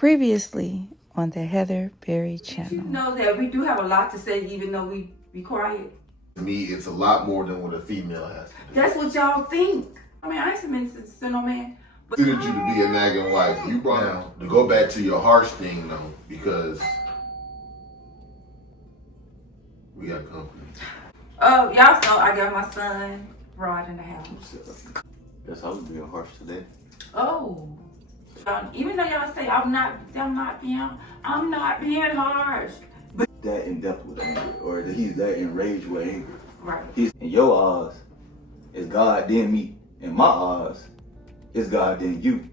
Previously on the Heather Berry channel. You know that we do have a lot to say even though we be quiet. To me, it's a lot more than what a female has to do. That's what y'all think. I mean, I ain't submitted to no man. But Considered you to be a nagging wife. You brought now, to go back to your harsh thing though, because we got company. Oh, y'all saw I got my son Rod in the house. Guess I was being harsh today. Oh. Even though y'all say I'm not being harsh. But That in depth with anger, or that he's that enraged with anger. right. He's in your eyes, it's God then me. In my eyes, it's God then you.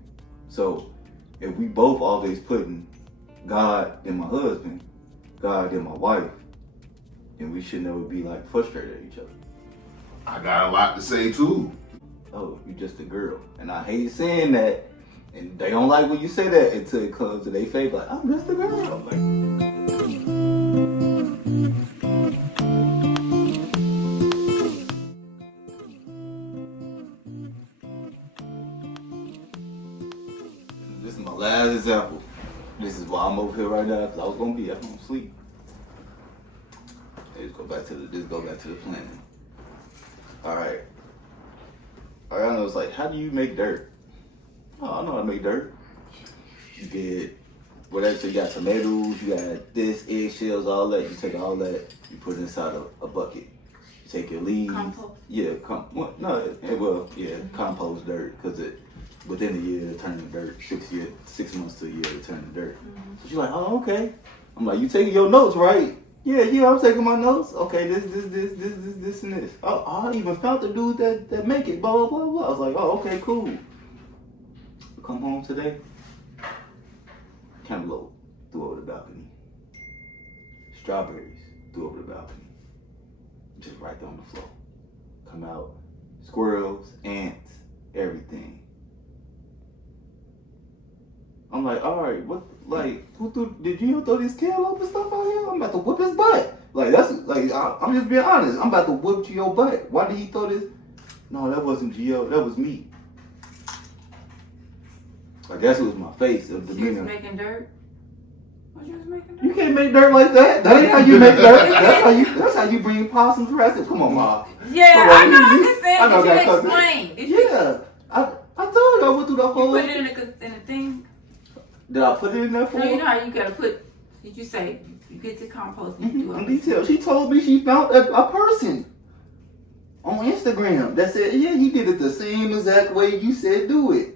So if we both always putting God then my husband, God then my wife, then we should never be like frustrated at each other. I got a lot to say too. Oh, you just a girl. And I hate saying that. And they don't like when you say that until it comes to their face like, I'm just a girl. I'm like, this is my last example. This is why I'm over here right now, because I was gonna be at home asleep. Let's go back to the planning. Alright. Ariana was like, how do you make dirt? Oh, I know how to make dirt. You get whatever, so you got tomatoes, you got this, eggshells, all that. You take all that, you put it inside a bucket. You take your leaves. Compost? Yeah, compost dirt, because within a year it'll turn to dirt. 6 months to a year it'll turn to dirt. Mm-hmm. So she's like, oh, okay. I'm like, you taking your notes, right? Yeah, I'm taking my notes. Okay, this, and this. Oh, I even found the dude that make it, blah, blah, blah, blah. I was like, oh, okay, cool. Come home today, cantaloupe threw over the balcony. Strawberries threw over the balcony. Just right there on the floor. Come out, squirrels, ants, everything. I'm like, all right, did you throw this cantaloupe and stuff out here? I'm about to whip his butt. Like, I'm just being honest. I'm about to whip your butt. Why did he throw this? No, that wasn't Gio, that was me. I guess it was my face of demeanor. You was making dirt? What you was making dirt? You can't make dirt like that. That ain't how you make dirt. That's how you bring possums rest. Come on, Ma. Yeah, I know. I'm just saying. I know Did you that explain? Yeah, I told you I went through the whole. You put it in a thing? Did I put it in there for No, her? you know how you gotta put. Did you say you get the compost and you do all In this? detail. She told me she found a person on Instagram that said, yeah, he did it the same exact way you said do it.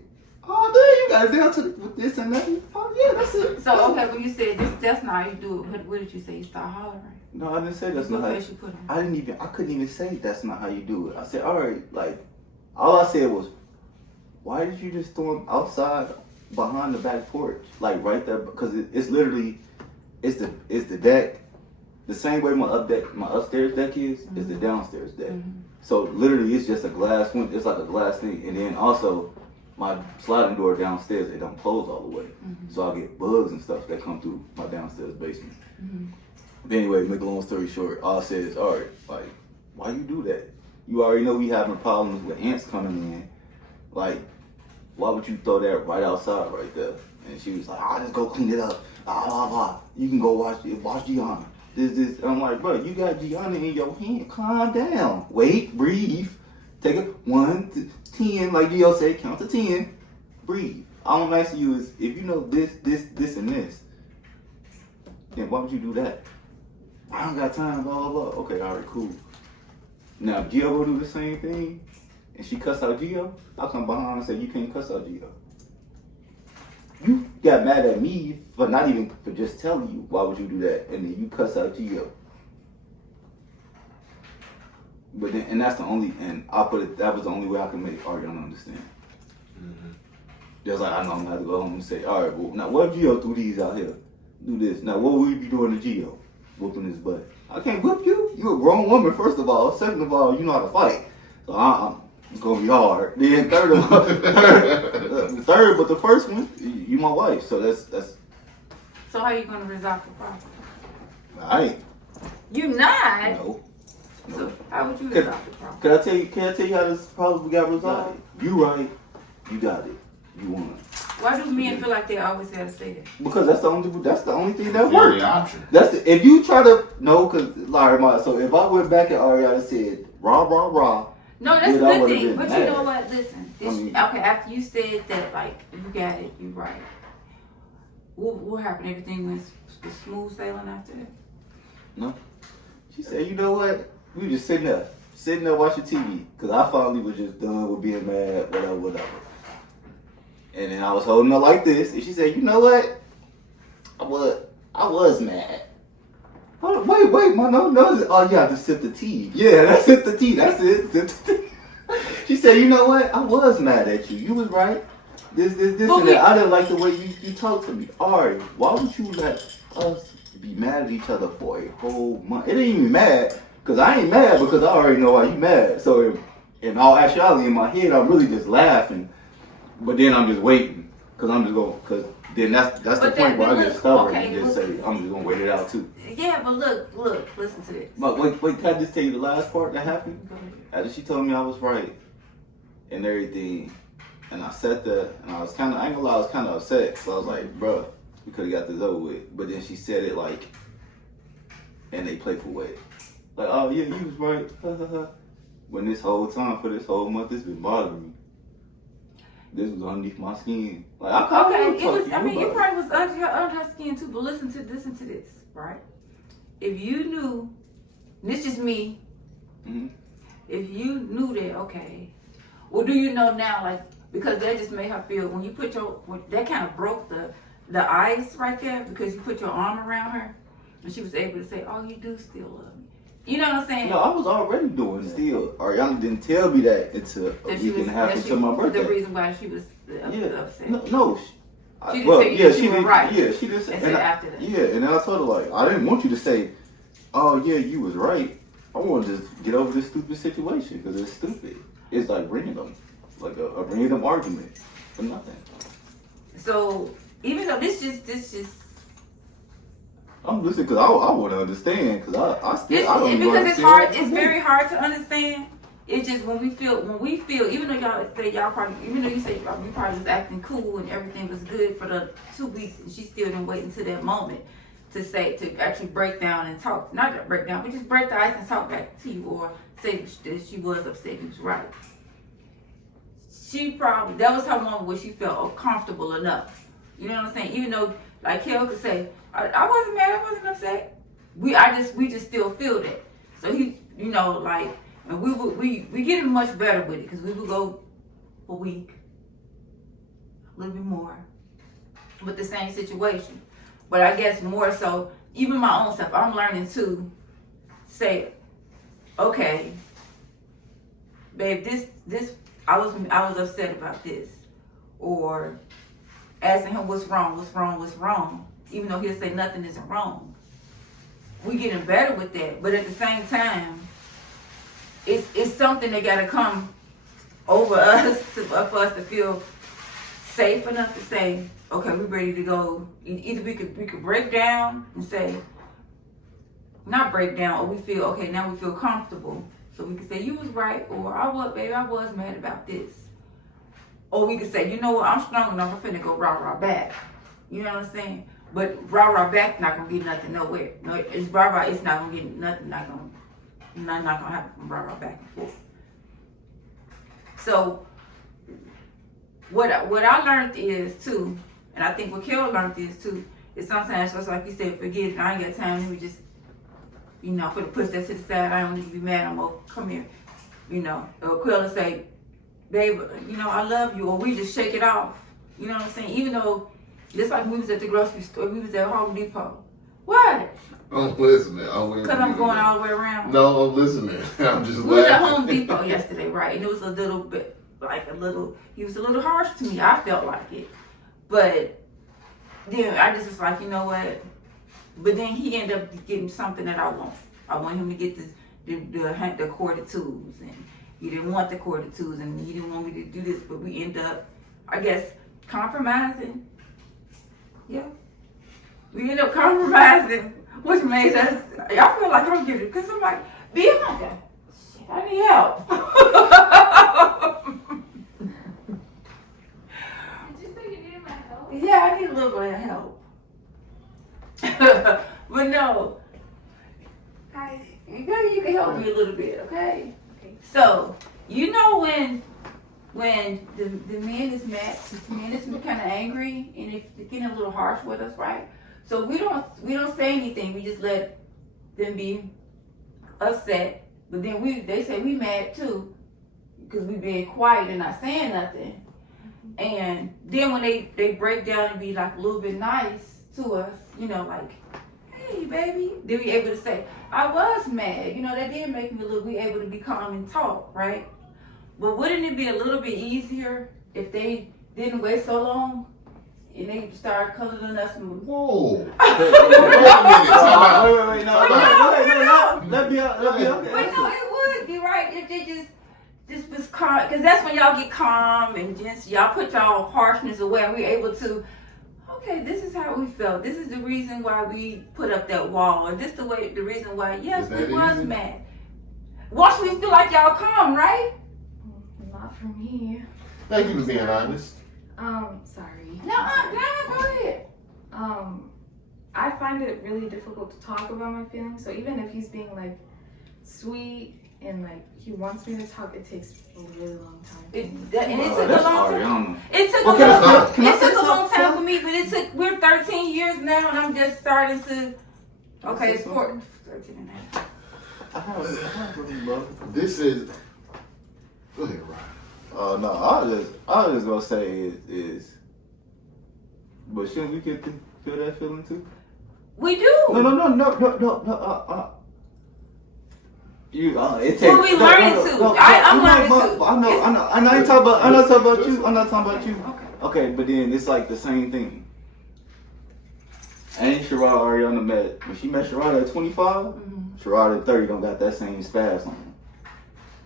Oh, damn, you got it down to with this and that. Oh, yeah, that's it. So, okay, when you said that's not how you do it, what did you say? You start hollering? No, I didn't say that's not how What face you put on? I couldn't even say that's not how you do it. I said, all right, all I said was, why did you just throw him outside behind the back porch? Like, right there, because it's literally, it's the deck. The same way my upstairs deck is the downstairs deck. Mm-hmm. So, literally, it's just a glass window. It's like a glass thing. And then also, my sliding door downstairs, it don't close all the way. Mm-hmm. So I get bugs and stuff that come through my downstairs basement. Mm-hmm. But anyway, make a long story short, all I said is, all right, why you do that? You already know we having problems with ants coming in. Why would you throw that right outside right there? And she was like, I'll just go clean it up. You can go watch Gianna. This. And I'm like, bro, you got Gianna in your hand. Calm down. Wait, breathe. Take it 1 to 10, like Gio said, count to 10. Breathe. All I'm asking you is, if you know this, and this, then why would you do that? I don't got time, blah, blah, blah. Okay, all right, cool. Now, if Gio will do the same thing, and she cuss out Gio, I'll come behind and say, you can't cuss out Gio. You got mad at me for not even for just telling you, why would you do that? And then you cuss out Gio. But then, and that's the only, and that was the only way I could make Ariana understand. Mm-hmm. Just like I know I'm gonna have to go home and say, all right, well, now what if Gio threw these out here? Do this. Now what would we be doing to Gio? Whooping his butt. I can't whip you. You're a grown woman, first of all. Second of all, you know how to fight. So it's gonna be hard. Then third, but the first one, you my wife. So that's. So how you gonna resolve the problem? I ain't. You not? No. So how would you resolve the problem? Can I tell you how this problem got resolved? You right, you got it. you want. Why do men feel like they always have to say that? Because that's the only thing that The works. only option. If you try to because so if I went back and Ariana said rah rah rah. No, that's a then I good would've thing. been But mad. you know what? Listen. Okay, after you said that, like, you got it, you right. What happened? Everything went smooth sailing after that? No. She said, you know what? We were just sitting there watching TV. Because I finally was just done with being mad, whatever. And then I was holding her like this. And she said, you know what? I was mad. Oh, wait, my no. Oh, you have to sip the tea. Yeah, that's sip the tea. That's it. Sip the tea. She said, you know what? I was mad at you. You was right. This, and that. I didn't like the way you talked to me. Ari, why would you let us be mad at each other for a whole month? It ain't even mad, because I ain't mad because I already know why you mad. So in all actuality, in my head, I'm really just laughing. But then I'm just waiting, because then that's the point where I get stubborn and just say, I'm just going to wait it out too. Yeah, but look, listen to this. But wait, can I just tell you the last part that happened? After she told me I was right and everything, and I sat there, and I was kind of, I ain't gonna lie, I was kind of upset. So I was like, bruh, we could have got this over with. But then she said it like, in a playful way. Like, oh yeah, you was right. When this whole time, for this whole month, it's been bothering me. This was underneath my skin. Like, I Okay, you probably was under her skin too, but listen to this, right? If you knew, this is just me, if you knew that, okay, well, do you know now, like, because that just made her feel, when you put that kind of broke the ice right there, because you put your arm around her, and she was able to say, oh, you do still love me. You know what I'm saying? No, I was already doing still. Ariana didn't tell me that until a week and a half until my birthday. The reason why she was upset. No. She didn't say you were right. Yeah, she didn't say. And after that. Yeah, and then I told her, like, I didn't want you to say, oh yeah, you was right. I want to just get over this stupid situation because it's stupid. It's like random, like a random argument for nothing. So even though this just I'm listening because I want to understand because I don't because understand. it's hard. It's very hard to understand. It's just when we feel, even though y'all say y'all probably, even though you say you probably was acting cool and everything was good for the 2 weeks, and she still didn't wait until that moment to actually break down and talk, not to break down, but just break the ice and talk back to you or say that she was upset, you was right. She probably, that was her moment where she felt comfortable enough. You know what I'm saying? Even though, like Kel could say, I wasn't mad, I wasn't upset. We just still feel that. So he, you know, like, and we getting much better with it because we would go a week, a little bit more, with the same situation. But I guess more so, even my own self, I'm learning to say, okay, babe, this I was upset about this, or asking him what's wrong, even though he'll say nothing isn't wrong. We getting better with that, but at the same time, it's something that gotta come over us for us to feel safe enough to say, okay, we're ready to go. Either we could break down and say, not break down, or we feel okay, now we feel comfortable. So we could say, you was right, or I was mad about this. Or we could say, you know what, I'm strong enough, I'm finna go rah-rah back. You know what I'm saying? But rah-rah back not gonna get nothing nowhere. No, it's rah-rah, it's not gonna get nothing, not gonna happen from rah-rah back and forth. So, what I learned is too, and I think what Kel learned is too, is sometimes just like you said, forget it, I ain't got time, let me just, you know, for the push that to the side, I don't need to be mad no more, come here. You know, or Kel will say, babe, you know, I love you, or we just shake it off. You know what I'm saying? Even though, just like we was at the grocery store, we was at Home Depot. What? I'm listening. Because I'm going all the way around. No, I'm listening. I'm just laughing. We was at Home Depot yesterday, right? And it was a little bit, he was a little harsh to me. I felt like it. But then I just was like, you know what? But then he ended up getting something that I want. I want him to get the corded tools, and he didn't want the corded tools, and he didn't want me to do this, but we end up, I guess, compromising. Yeah. We end up compromising, which made us, I feel like I'm getting, because I'm like, Bianca, shit, I need help. I need a little bit of help. But no, maybe you can help me a little bit, okay? Okay. So, you know when the man is mad, the man is kind of angry, and if they're getting a little harsh with us, right? So we don't say anything. We just let them be upset. But then they say we mad too, because we being quiet and not saying nothing. And then when they break down and be like a little bit nice to us, you know, like, hey baby, then we able to say, I was mad. You know, that did make me we able to be calm and talk, right? But wouldn't it be a little bit easier if they didn't wait so long and they started cuddling us? Whoa. Wait, no. Let me out. But no, it would be right if they just was calm, because that's when y'all get calm and just y'all put y'all harshness away and we're able to, okay, this is how we felt. This is the reason why we put up that wall, or this the reason why, yes, we was easy? mad. Once we feel like y'all calm, right? Not for me. Thank you for being honest. Sorry. No, go ahead. I find it really difficult to talk about my feelings. So even if he's being like sweet and like he wants me to talk, it takes a really long time. It took a long time. It took a long time for me, but we're 13 years now, and I'm just starting to. Okay, it's 13 and a half. I really love This is. Go ahead, Ryan. No, I was just gonna say is, but shouldn't we get to feel that feeling too? We do. No. It takes. Well, we learning to. I'm learning to. I know. I'm not talking about you. I'm not talking about you. Okay. Okay, but then it's like the same thing. Ain't Sherrod Ariana met when she met Sherrod at 25? Sherrod at 30 don't got that same spaz on him.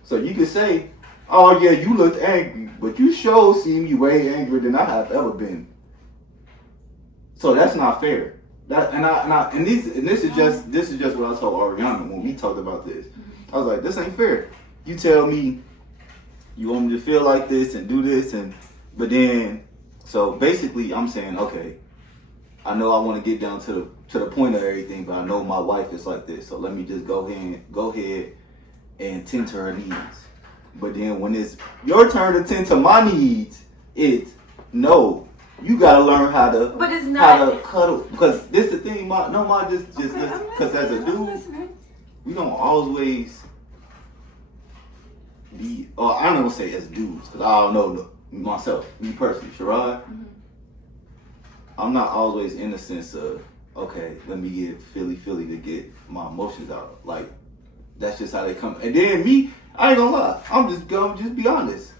So you could say, oh yeah, you looked angry, but you sure see me way angrier than I have ever been. So that's not fair. This is just what I told Ariana when we talked about this. I was like, this ain't fair. You tell me you want me to feel like this and do this, but then so basically I'm saying, okay, I know I want to get down to the point of everything, but I know my wife is like this, so let me just go ahead and tend to her needs. But then when it's your turn to tend to my needs, it's no. You gotta learn how to, but it's not how to cuddle, because this the thing. Just okay, because as a dude, we don't always be. Or I don't want to say as dudes, because I don't know myself, me personally, Sherrod. I'm not always in the sense of, okay, let me get Philly to get my emotions out. Like that's just how they come. And then me, I ain't gonna lie. I'm just gonna be honest.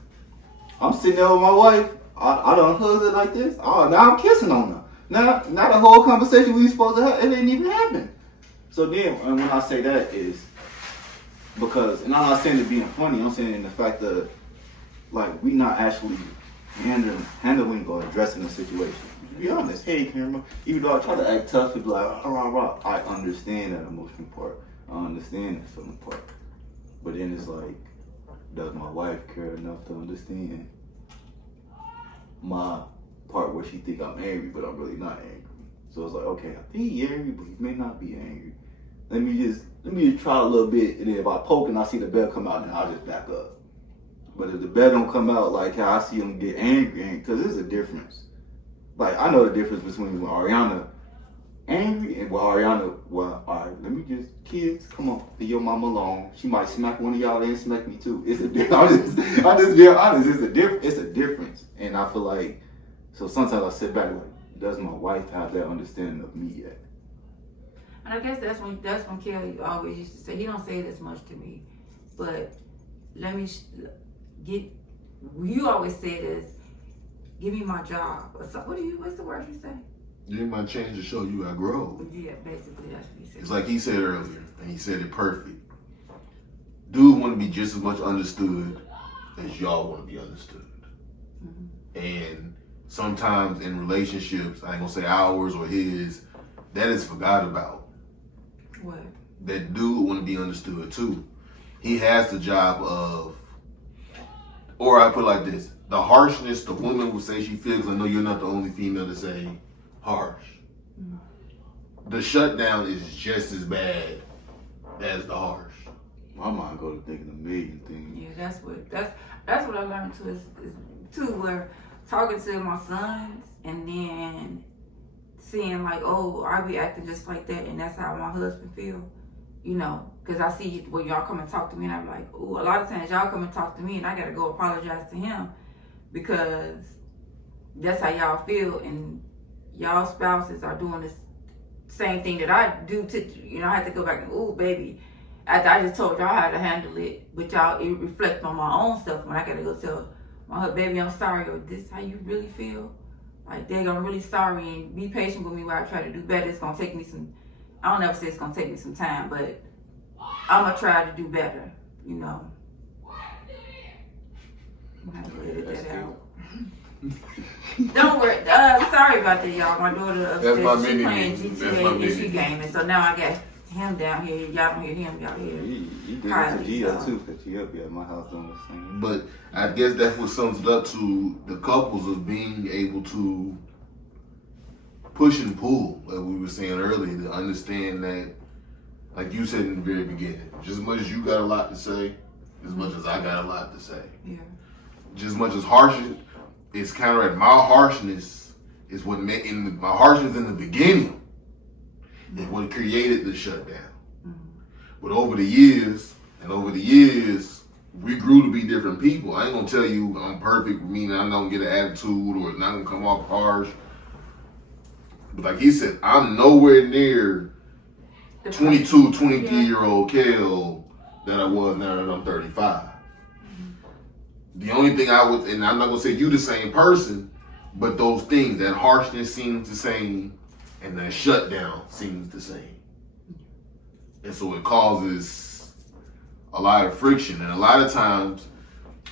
I'm sitting there with my wife. I done hugged her like this. Oh, now I'm kissing on her. Now the whole conversation we supposed to have, it didn't even happen. So then, and when I say that is because, and I'm not saying it being funny, I'm saying in the fact that, like, we not actually handling or addressing the situation. To be honest, hey, camera, even though I try to act tough and be like, rah, I understand that emotional part. I understand that feeling part. But then it's like, does my wife care enough to understand my part where she think I'm angry, but I'm really not angry? So it's like, okay, I think he's angry, but he may not be angry. Let me just try a little bit, and then if I poke and I see the bell come out, then I'll just back up. But if the bell don't come out like how I see him get angry, because there's a difference. Like, I know the difference between when Ariana angry and when Ariana, well, all right, let me just, kids, come on, leave your mama alone. She might smack one of y'all and smack me too. It's a difference. I'm just being honest. It's a difference. And I feel like, so sometimes I sit back like, does my wife have that understanding of me yet? And I guess that's when Kelly always used to say, he don't say it as much to me, but let me you always say this, give me my job. Or so, what's the word you say? You ain't my change to show you I grow. Yeah, basically that's what he said. It's like he said earlier, and he said it perfect. Dude want to be just as much understood as y'all want to be understood. And sometimes in relationships, I ain't gonna say ours or his, that is forgot about. What? That dude want to be understood too. He has the job of, or I put it like this, the harshness the woman will say she feels, I know you're not the only female to say harsh. The shutdown is just as bad as the harsh. My mind go to thinking a million things. Yeah, that's what I learned too. Is too where talking to my sons and then seeing like, oh, I be acting just like that, and that's how my husband feel. You know, because I see when y'all come and talk to me, and I'm like, oh, a lot of times y'all come and talk to me, and I gotta go apologize to him because that's how y'all feel, and y'all spouses are doing this same thing that I do to, you know, I had to go back and, ooh, baby, after I just told y'all how to handle it, but y'all, it reflects on my own stuff when I gotta go tell my husband, baby, I'm sorry, or this how you really feel. Like, I'm really sorry, and be patient with me while I try to do better. It's gonna take me some, I don't ever say it's gonna take me some time, but I'm gonna try to do better, you know. I'm gonna have to edit that out. Don't worry. Sorry about that, y'all. My daughter upstairs, she playing GTA and she gaming, so now I got him down here. Y'all don't hear him, y'all hear You did it to Kylie, Gio so. too, because she up here at my house doing the same. But I guess that's what sums it up to the couples of being able to push and pull, like we were saying earlier, to understand that, like you said in the very beginning, just as much as you got a lot to say, as much as I got a lot to say. Yeah. Just as much as harsh, it's kind of like my harshness is what my harshness in the beginning is what created the shutdown. But over the years, we grew to be different people. I ain't gonna tell you I'm perfect, meaning I don't get an attitude or it's not gonna come off harsh. But like he said, I'm nowhere near 22, 23-year-old Kel that I was now that I'm 35. The only thing I would, and I'm not gonna say you the same person, but those things, that harshness seems the same, and that shutdown seems the same. And so it causes a lot of friction. And a lot of times,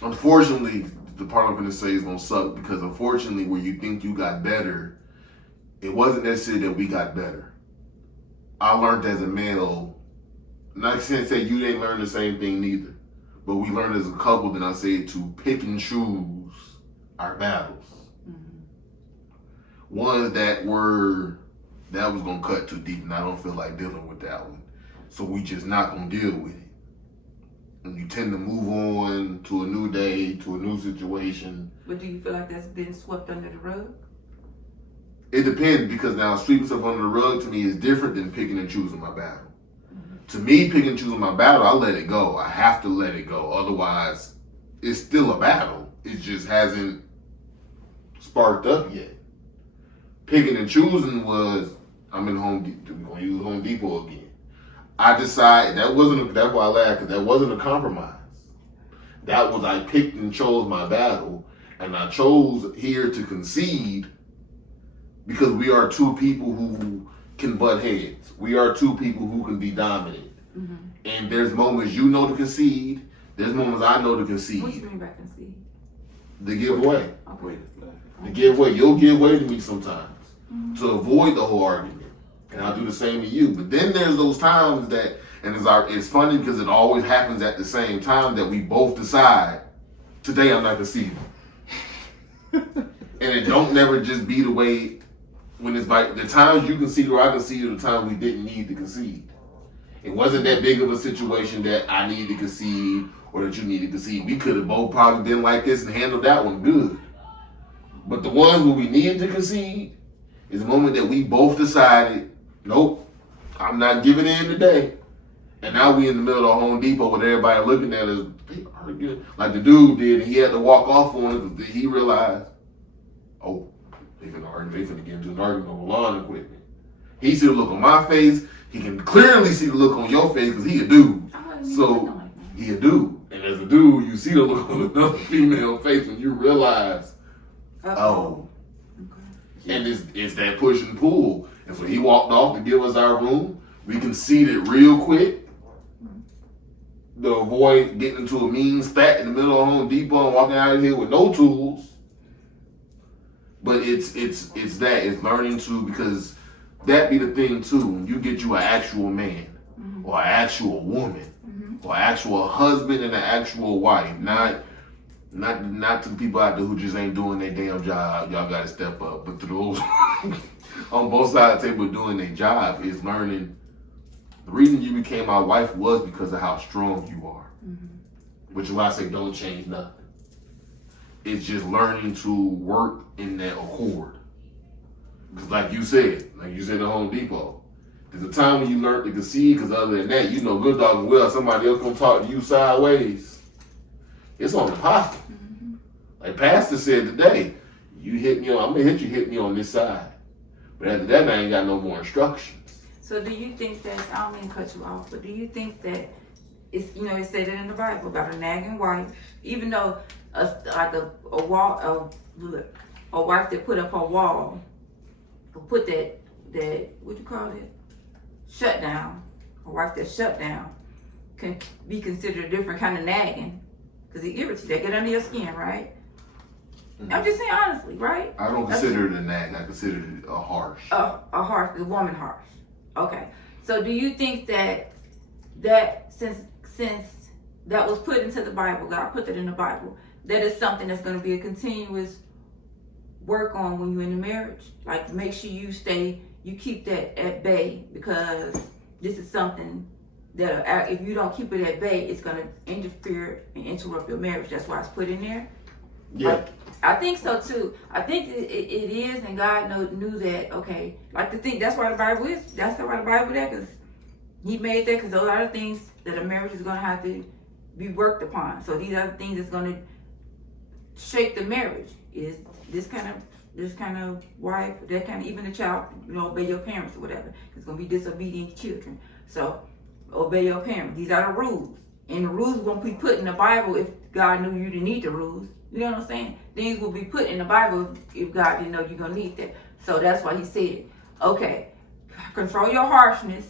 unfortunately, the part I'm gonna say is gonna suck, because unfortunately, where you think you got better, it wasn't necessarily that we got better. I learned as a male, not saying you didn't learn the same thing neither, but we learned as a couple, then I say, to pick and choose our battles. Ones that was gonna cut too deep, and I don't feel like dealing with that one. So we just not gonna deal with it. And you tend to move on to a new day, to a new situation. But do you feel like that's been swept under the rug? It depends, because now sweeping stuff under the rug to me is different than picking and choosing my battle. To me, picking and choosing my battle, I let it go. I have to let it go. Otherwise, it's still a battle. It just hasn't sparked up yet. Picking and choosing was, I'm in Home Depot. We're going to use Home Depot again. I decided, that's why I laughed, because that wasn't a compromise. That was, I picked and chose my battle, and I chose here to concede because we are two people who can butt heads. We are two people who can be dominant. And there's moments you know to concede, there's moments I know to concede. What do you mean by concede? To give way. Okay. To give way. You'll give way to me sometimes to avoid the whole argument. And I'll do the same to you. But then there's those times that, and it's funny because it always happens at the same time, that we both decide, today I'm not conceding. And it don't never just be the way, when it's like the times you concede or I concede are the times we didn't need to concede. It wasn't that big of a situation that I needed to concede or that you needed to concede. We could have both probably been like this and handled that one good. But the ones where we needed to concede is the moment that we both decided, nope, I'm not giving in today. And now we in the middle of Home Depot with everybody looking at us, they arguing like the dude did, and he had to walk off on it because he realized, oh, they finna argue, they finna get into an argument over lawn equipment. He see the look on my face, he can clearly see the look on your face because he a dude. So he a dude. And as a dude, you see the look on another female face when you realize, oh. Okay. And it's that push and pull. And so he walked off to give us our room. We conceded real quick to avoid getting into a mean spat in the middle of Home Depot and walking out of here with no tools. But it's that. It's learning to, because that be the thing too. When you get you an actual man or an actual woman or an actual husband and an actual wife, not Not to the people out there who just ain't doing their damn job. Y'all gotta step up. But to those on both sides of the table doing their job is learning. The reason you became my wife was because of how strong you are. Which is why I say don't change nothing. It's just learning to work in that accord. Because like you said at Home Depot, there's a time when you learn to concede, because other than that, you know good dog and well somebody else gonna talk to you sideways. It's on the pocket. Like Pastor said today, you hit me on, I'm gonna hit me on this side. But after that, I ain't got no more instructions. So do you think that, I don't mean to cut you off, but do you think that it's, it said it in the Bible about a nagging wife, even though a wife that put up her wall, or put that what you call it, shut down, a wife that shut down can be considered a different kind of nagging, because it irritates, they get under your skin, right? I'm just saying honestly, right? I don't consider it a nag. I consider it a harsh. A harsh, the woman harsh. Okay. So do you think that since that was put into the Bible, God put that in the Bible, that is something that's going to be a continuous work on when you're in a marriage? Like make sure you keep that at bay, because this is something that if you don't keep it at bay, it's going to interfere and interrupt your marriage. That's why it's put in there. Yeah. I think so too. I think it is, and God knew that. Okay, like the thing. That's why the Bible is. That's why the Bible there, because He made that. Because those are the things that a marriage is going to have to be worked upon. So these are the things that's going to shake the marriage. Is this kind of wife, that kind of, even the child, obey your parents or whatever. It's going to be disobedient children. So obey your parents. These are the rules, and the rules won't be put in the Bible if God knew you didn't need the rules. You know what I'm saying? Things will be put in the Bible if God didn't know you're going to need that. So that's why He said, okay, control your harshness.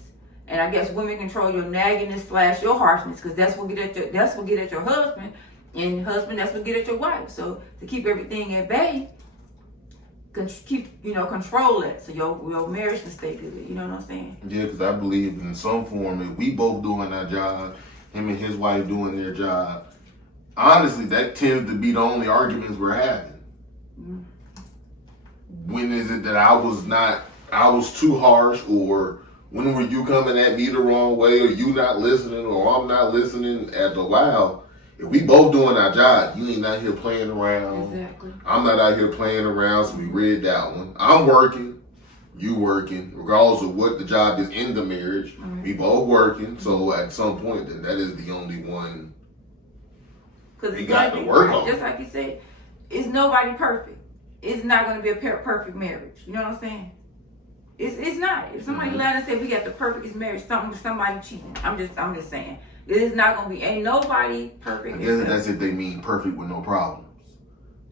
And I guess women control your nagginess / your harshness, because that's what get at your husband. And husband, that's what get at your wife. So to keep everything at bay, control it so your marriage can stay good. You know what I'm saying? Yeah, because I believe in some form, if we both doing our job, him and his wife doing their job, honestly, that tends to be the only arguments we're having. When is it that I was too harsh, or when were you coming at me the wrong way, or you not listening, or I'm not listening? After a while, if we both doing our job, you ain't out here playing around. Exactly. I'm not out here playing around, so we read that one. I'm working, you working, regardless of what the job is in the marriage. We both working, so at some point, then that is the only one. Because we got to work on. Just like you said, it's nobody perfect. It's not going to be a perfect marriage. You know what I'm saying? It's not. If somebody lied and said we got the perfectest marriage, somebody cheating. I'm just saying. It is not going to be. Ain't nobody perfect. I guess that's if they mean perfect with no problems.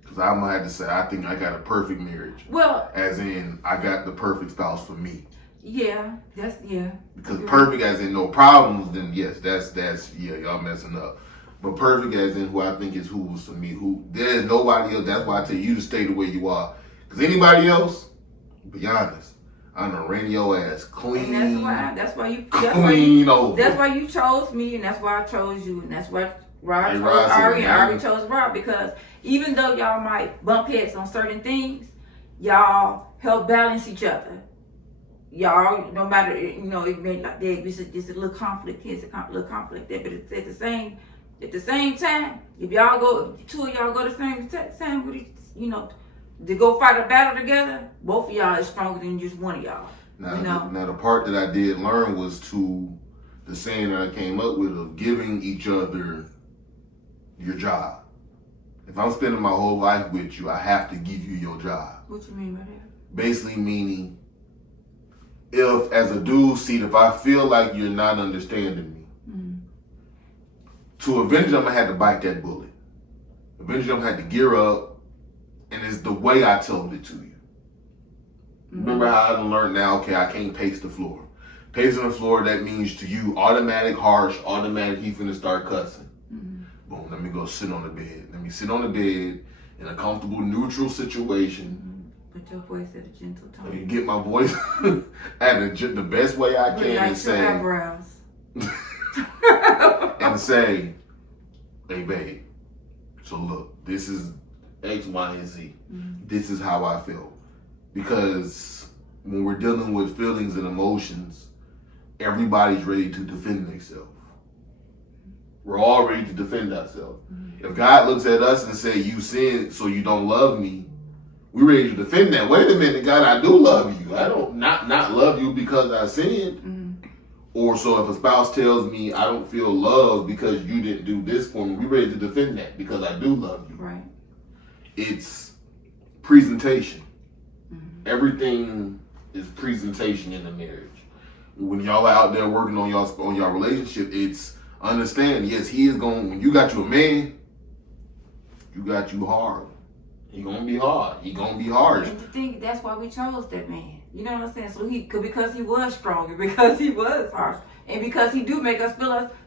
Because I'm going to have to say, I think I got a perfect marriage. Well. As in, I got the perfect spouse for me. Yeah. Because perfect as in no problems, then yes, that's y'all messing up. But perfect as in who I think is who was for me. There's nobody else. That's why I tell you to stay the way you are. Because anybody else, be honest, I'm gonna ran your ass clean. And that's why you chose me, and that's why I chose you, and that's why I already chose Rob, because even though y'all might bump heads on certain things, y'all help balance each other. Y'all, no matter, it may like that, it's a little conflict here, it's a little conflict there, but it's at the same time, if two of y'all go the same time, to go fight a battle together, both of y'all is stronger than just one of y'all. Now the part that I did learn was to the saying that I came up with of giving each other your job. If I'm spending my whole life with you, I have to give you your job. What you mean by that? Basically meaning, if as a dude, if I feel like you're not understanding me, to eventually I'm gonna have to bite that bullet. Eventually I'm gonna have to gear up. And it's the way I told it to you. Remember how I learned now, okay, I can't pace the floor. Pacing the floor, that means to you, automatic harsh, automatic, he finna start cussing. Boom, let me go sit on the bed. Let me sit on the bed in a comfortable, neutral situation. Put your voice at a gentle tone. Let me get my voice at the best way I can and say, eyebrows. and say, hey babe, So look, this is X, Y, and Z. This is how I feel. Because when we're dealing with feelings and emotions, everybody's ready to defend themselves. We're all ready to defend ourselves. If God looks at us and say, you sinned, so you don't love me, we're ready to defend that. Wait a minute, God, I do love you. I don't not love you because I sinned. Or so if a spouse tells me I don't feel loved because you didn't do this for me, we're ready to defend that because I do love you. Right. It's presentation. Everything is presentation in a marriage. When y'all are out there working on y'all relationship, it's understand, yes, he is going, when you got you a man, you got you hard. He gonna be hard. He gonna be hard. And to think that's why we chose that man. You know what I'm saying? So because he was stronger, because he was harsh, and because he do make us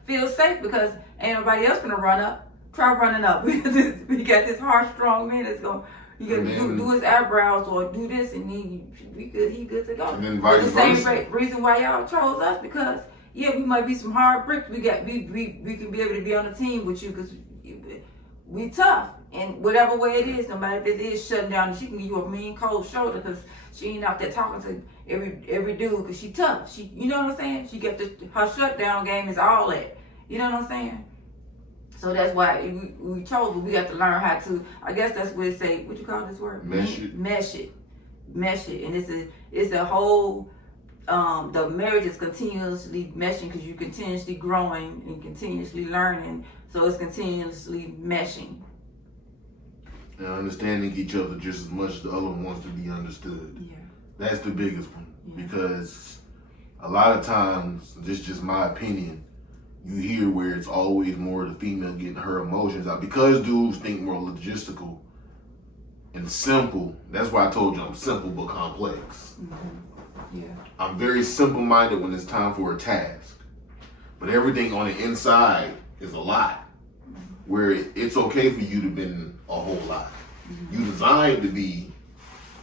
feel safe because ain't nobody else gonna try running up. We got this harsh, strong man that's gonna do his eyebrows or do this, and he good to go. And then vice versa. Same reason why y'all chose us, because we might be some hard bricks. We can be able to be on the team with you because we tough. And whatever way it is, no matter if it is shutting down, she can give you a mean cold shoulder because she ain't out there talking to every dude because she tough. You know what I'm saying? She got her shutdown game is all that. You know what I'm saying? So that's why we chose, but we got to learn how to. I guess that's what it say. What you call this word? Mesh it. Mesh it, and it's a whole. The marriage is continuously meshing because you're continuously growing and continuously learning. So it's continuously meshing. And understanding each other just as much as the other one wants to be understood. Yeah. That's the biggest one. Because a lot of times, this is just my opinion, you hear where it's always more the female getting her emotions out. Because dudes think more logistical and simple, that's why I told you I'm simple but complex. Yeah. I'm very simple-minded when it's time for a task. But everything on the inside is a lot. Where it's okay for you to be a whole lot. You designed to be,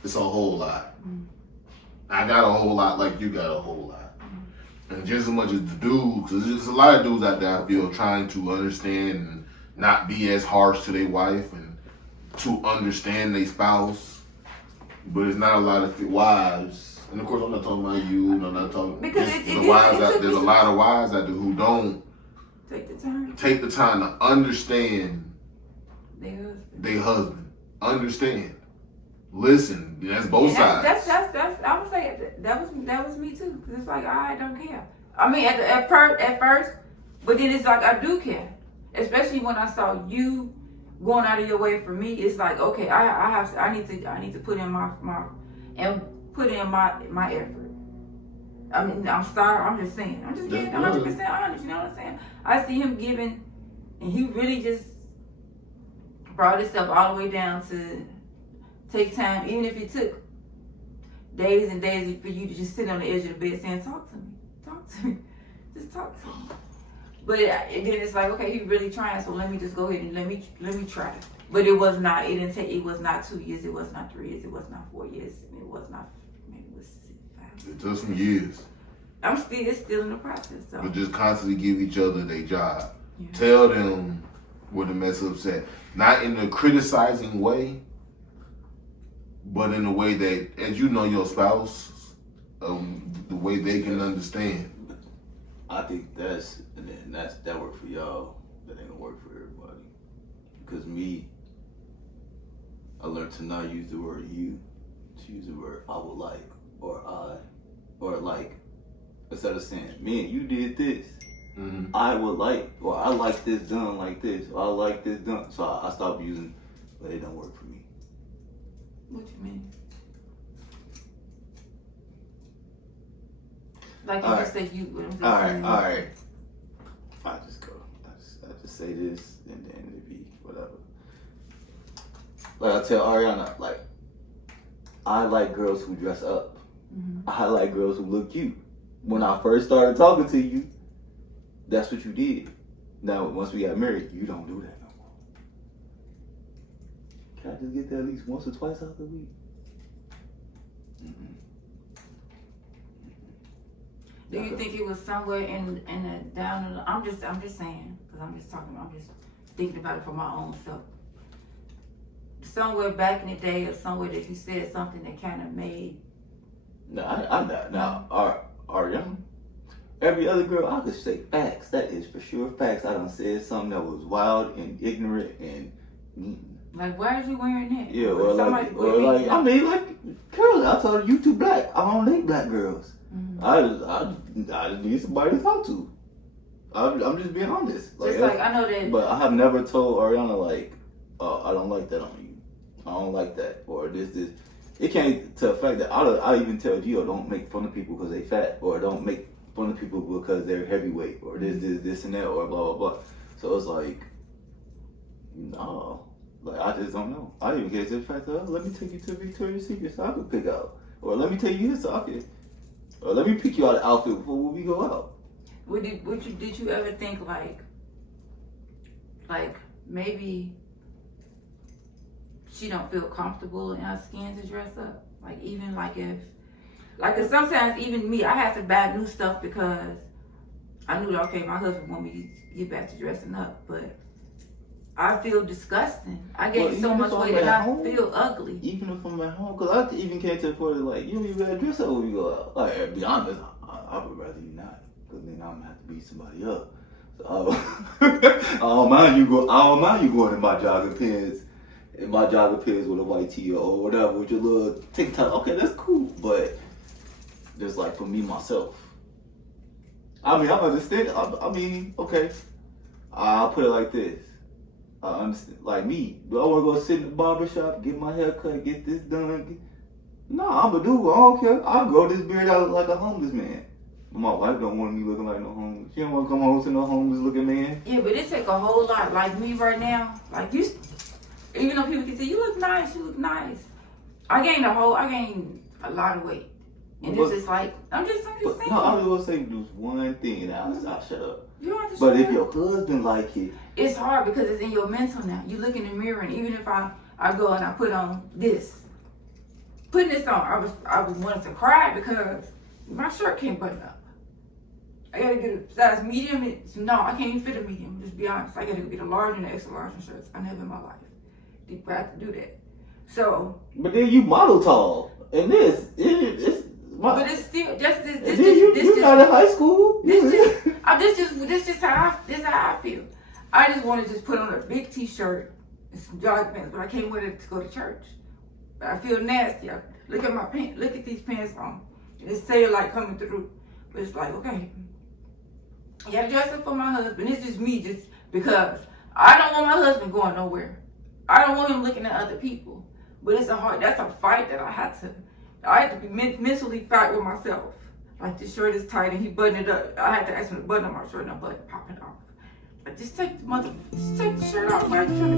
it's a whole lot. I got a whole lot like you got a whole lot. And just as much as the dudes, because there's a lot of dudes out there I feel trying to understand and not be as harsh to their wife and to understand their spouse. But it's not a lot of wives, and of course I'm not talking about you, I'm not talking because the wives out there's a lot of wives out there who don't take the time to understand their husband. Understand. Listen. That's both sides. That's I would say that was me too. Cause it's like I don't care. I mean at first, but then it's like I do care. Especially when I saw you going out of your way for me. It's like okay, I need to put in my effort. I mean, I'm sorry. I'm just saying. I'm just being 100% honest. You know what I'm saying? I see him giving, and he really just brought himself all the way down to take time, even if it took days and days for you to just sit on the edge of the bed saying, "Talk to me, just talk to me." But then it's like, okay, he's really trying, so let me just go ahead and let me try. But it was not. It didn't take. It was not 2 years. It was not 3 years. It was not 4 years. It was not. Maybe it was 5. It took some years. It's still in the process. So. But just constantly give each other their job. Yeah. Tell them where the mess up's at. Not in a criticizing way, but in a way that, as you know your spouse, the way they can understand. I think that work for y'all. That ain't gonna work for everybody. Because me, I learned to not use the word you, to use the word I would like, or I, or like, instead of saying, man, you did this, I would like, or I like this done like this, or I like this done. So I stopped using, but it don't work for me. What you mean? Like you just said, all right. I just say this, and then it be whatever. Like I tell Ariana, like, I like girls who dress up. I like girls who look cute. When I first started talking to you, that's what you did. Now, once we got married, you don't do that no more. Can I just get that at least once or twice out the week? Do you think it was somewhere in the down? I'm just saying, because I'm just thinking about it for my own self. somewhere back in the day or somewhere that you said something that kind of made? No, I'm not. Now, Ariana, every other girl, I could say facts. That is for sure facts. I done said something that was wild and ignorant and Like, why are you wearing that? yeah, Or I mean, like, Carol, I told her, you too black. I don't date black girls. Mm-hmm. I just need somebody to talk to. I'm just being honest. Just like, I know that. But I have never told Ariana, like, I don't like that on you. I don't like that. Or this. It came to the fact that I even tell Gio, don't make fun of people because they fat. Or don't make fun of people because they're heavyweight. Or this and that. Or blah, blah, blah. So it's like, no. Like, I just don't know. I even get to the fact that, let me take you to Victoria's Secret so I can pick out. Or let me take you here so I can. Or let me pick you out an outfit before we go out. Did you ever think like maybe she don't feel comfortable in her skin to dress up? Like even like if sometimes even me, I have to buy new stuff because I knew that, okay, my husband want me to get back to dressing up, but I feel disgusting. I gained so much weight and I feel ugly. Even if I'm at home, because I even came to the point of like, you don't even gotta dress up when we go out. Like, to be honest, I would rather you not. Because then I'm gonna have to beat somebody up. So I don't mind you going in my jogging pants, with a white tee or whatever with your little TikTok. Okay, that's cool. But just like for me myself, I mean, I understand. I mean, okay, I'll put it like this. I understand. Like me, do I want to go sit in the barbershop, get my hair cut, get this done? No, I'm a dude. I don't care. I'll grow this beard out like a homeless man. My wife don't want me looking like no homeless. She don't want to come home to no homeless looking man. Yeah, but it take a whole lot. Like me right now, like you, even though people can say you look nice, I gained a lot of weight, and it's just like I'm just saying. No, I was gonna say just one thing, and I'll shut up. You don't have to but shut if up. your husband like it, it's hard because it's in your mental now. You look in the mirror, and even if I go and I put on putting this on, I was wanting to cry because my shirt can't button up. I gotta get a size medium. No, I can't even fit a medium. Just be honest. I gotta get a large and an extra large in shirts. I never in my life. I have to do that. So. But then you model tall, and it's. But it's still just this. You're not in high school. This just how I feel. I just want to just put on a big T-shirt and some jogging pants, but I can't wear it to go to church. But I feel nasty. Look at my pants. Look at these pants on. And it's cellulite coming through. But it's like, okay. I gotta dress up for my husband. It's just me, just because I don't want my husband going nowhere. I don't want him looking at other people. But that's a fight that I have to be mentally fight with myself. Like, this shirt is tight and he buttoned it up. I had to ask him to button up my shirt and I'm popping off. Like, just take the shirt off. Why are you trying to